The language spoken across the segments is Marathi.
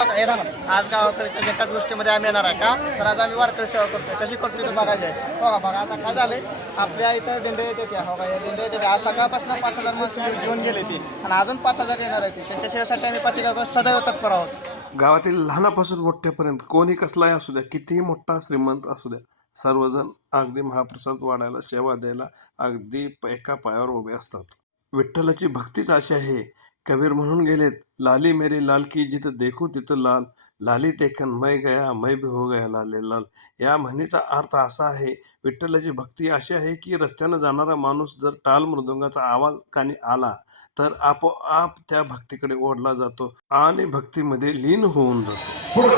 आज गावाकडच्या एकाच गोष्टीमध्ये आम्ही येणार आहे का, तर आज आम्ही वारकरी सेवा करतोय. कशी करतोय तर बघायचं आहे. बघा बघा आता काय झालंय, आपल्या इथं दिंडे येते हो का, या दिंडे येते. आज सकाळपासून 5,000 माणसं घेऊन गेले ती आणि अजून 5,000 येणार आहे ती. त्यांच्या सेवेसाठी आम्ही पाचेगाव सदैव तत्पर आहोत. गावातील लहानापासून मोठ्यापर्यंत कोणी कसलाही असू द्या, कितीही मोठा श्रीमंत असू द्या, सर्वजण अगदी महाप्रसाद वाढायला, सेवा द्यायला अगदी एका पायावर उभे असतात. विठ्ठलाची भक्तीच अशी आहे. कबीर म्हणून गेलेत, लाली मेरी लाल की जिथं देखू तिथं लाल, लाली देखन मै गया मै भी हो गया लाले लाल. या म्हणीचा अर्थ असा आहे, विठ्ठलाची भक्ती अशी आहे की रस्त्यानं जाणारा माणूस जर टाल मृदुंगाचा आवाज कानी आला तर आपोआप त्या भक्तीकडे ओढला जातो आणि भक्तीमध्ये लीन होऊन जातो.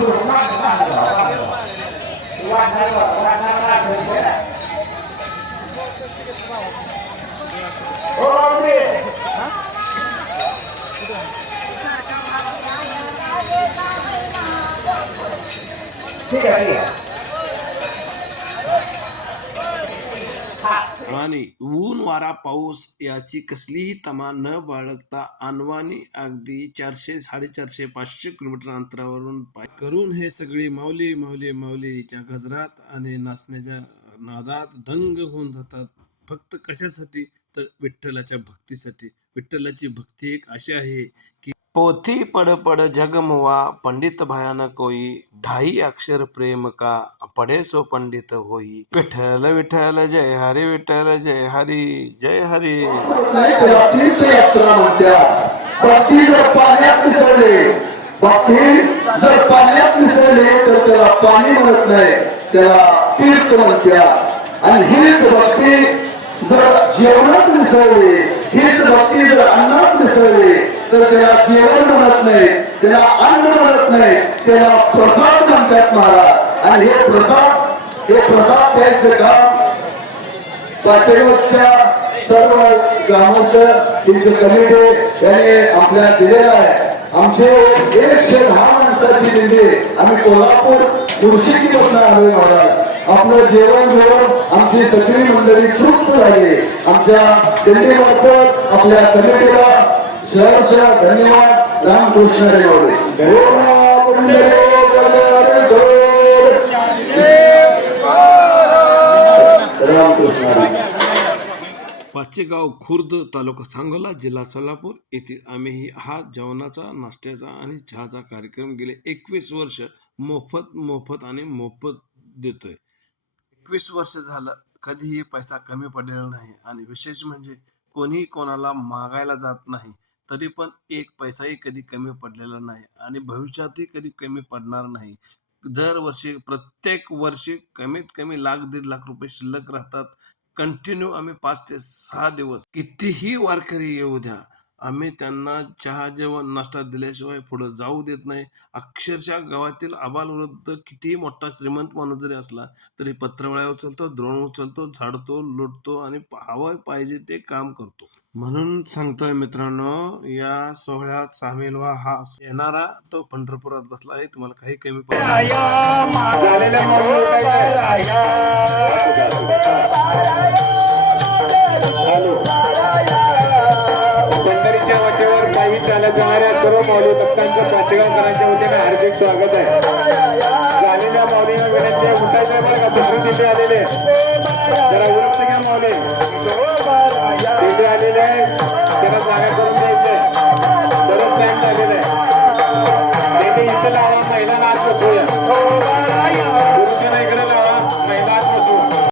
आणि ऊन वारा पाऊस याची कसलीही तमा न बाळगता अनवाणी अगदी 400, 450, 500 किलोमीटर अंतरावरून पाय करून हे सगळी माऊली माऊली माऊलीच्या गजरात आणि नाचण्याच्या नादात दंग होऊन जातात. फक्त कशासाठी तर विठ्ठलाच्या भक्तीसाठी. विठ्ठलाची भक्ती एक अशी आहे की पोथी पढ़ पढ़ जग मुआ, पंडित भयान कोई, ढाई अक्षर प्रेम का, पढ़े सो पंडित होई. विठ्ठल विठ्ठल जय हरी, विठ्ठल जय हरी, जय हरी. भक्ती जर पाण्यात मिसळले तर त्याला पाणी म्हणत नाही, त्याला तीर्थ म्हणतात. आणि हीच भक्ती जर जेवणात मिसळली, हीच भक्ती जर अन्नात मिसळली तर त्याला जेवण म्हणत नाही, त्याला अन्न म्हणत नाही, त्याला प्रसाद म्हणतात महाराज. आणि हे प्रसाद द्यायचं काम पाचेगावच्या सर्व गावाचं त्यांचे कमिटी यांनी आपल्याला दिलेलं आहे. आमचे 110 माणसाची दिंडी आम्ही कोल्हापूर मुर्शिदीपासून आलोय महाराज. आपलं जेवण घेऊन आमची सगळी मंडळी तृप्त झाली. आमच्या दिंडीमार्फत आपल्या कमिटीला सहर्ष धन्यवाद. रामकृष्ण रामकृष्ण. पाचेगाव खुर्द, तालुका सांगोला, जिल्हा सोलापूर येथे आम्ही हा जेवणाचा, नाश्त्याचा आणि चहाचा कार्यक्रम गेले 21 वर्ष मोफत देतोय. 21 वर्ष झालं, कधीही पैसा कमी पडलेला नाही. आणि विशेष म्हणजे कोणी कोणाला मागायला जात नाही, तरी पण एक पैसाही कधी कमी पडलेला नाही आणि भविष्यातही कधी कमी पडणार नाही. दरवर्षी प्रत्येक वर्षी कमीत कमी 1,00,000-1.5 लाख रुपये शिल्लक राहतात. कंटिन्यू आम्ही 5 ते 6 दिवस कितीही वारकरी येऊ द्या, आम्ही त्यांना चहा, जेवण, नाश्ता दिल्याशिवाय पुढे जाऊ देत नाही. अक्षरशः गावातील आबालवृद्ध कितीही मोठा श्रीमंत माणूस जरी असला तरी पत्रवळ्या उचलतो, द्रोण उचलतो, झाडतो, लुटतो आणि हवं पाहिजे ते काम करतो. म्हणून सांगतोय मित्रांनो, या सोहळ्यात सामील व्हा. हा येणारा तो पंढरपुरात बसला आहे, तुम्हाला काही कमी पंढरीच्या वाटेवर काही चालत जाणाऱ्या सर्व माऊली भक्तांचं पाचेगावकरांच्या वतीने हार्दिक स्वागत आहे. झालेल्या माऊलींना विनंती आहे, उठायचं आहे बघा. दुसरी तिथे आलेले जरा उरक्त घ्या माऊली. तिथे आलेले आहे, त्यांना जागा करून द्यायचंय. सर्व टाइम झालेलं आहे. तिथे इथे लावा, महिलांना आज बसूया.